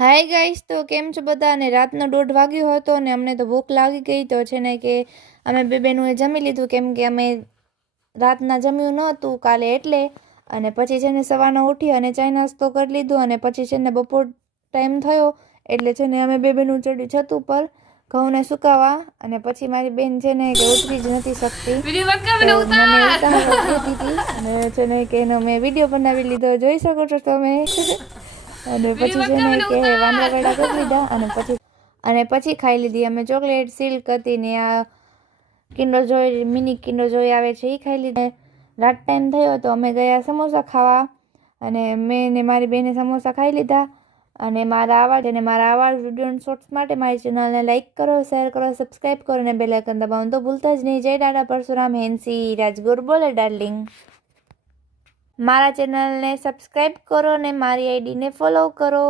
Hi guys, તો કેમ છો બધા? અને રાતનો 1:30 વાગ્યો હતો અને અમને તો ભૂખ લાગી ગઈ. તો છે ને કે અમે બે બેનુએ જમી લીધું, કેમ કે અમે રાતના જમ્યું નહોતું કાલે એટલે. અને પછી છે ને સવારના ઉઠી અને ચાય નાસ્તો કરી લીધો. અને પછી છે ને બપોર ટાઈમ થયો એટલે છે ને અમે બે બેનું ચડ્યું છત ઉપર ઘઉંને સુકાવા. અને પછી મારી બેન છે ને કે ઉતરી જ નથી શકતી, તો મને ઉતાવળ હતી હતી અને છે ને કે એનો મેં વિડીયો બનાવી લીધો, જોઈ શકો છો તમે. અને પછી છે ને કે વાંદરા વેડા કરી લીધા અને પછી ખાઈ લીધી અમે ચોકલેટ સિલ્ક હતી ને આ કિન્ડર જોય મિની કિન્ડર જોય આવે છે એ ખાઈ લીધા. રાત ટાઈમ થયો તો અમે ગયા સમોસા ખાવા અને મેં ને મારી બેને સમોસા ખાઈ લીધા. અને મારા આવા વિડીયો શોર્ટ્સ માટે મારી ચેનલને લાઈક કરો, શેર કરો, સબસ્ક્રાઈબ કરો અને બેલ આઇકન દબાવવાનું તો ભૂલતા જ નહીં. જય દાદા પરશુરામ, હેન્સી રાજગુર બોલે ડાર્લિંગ. મારા ચેનલને સબસ્ક્રાઈબ કરો અને મારી આઈડીને ફોલો કરો.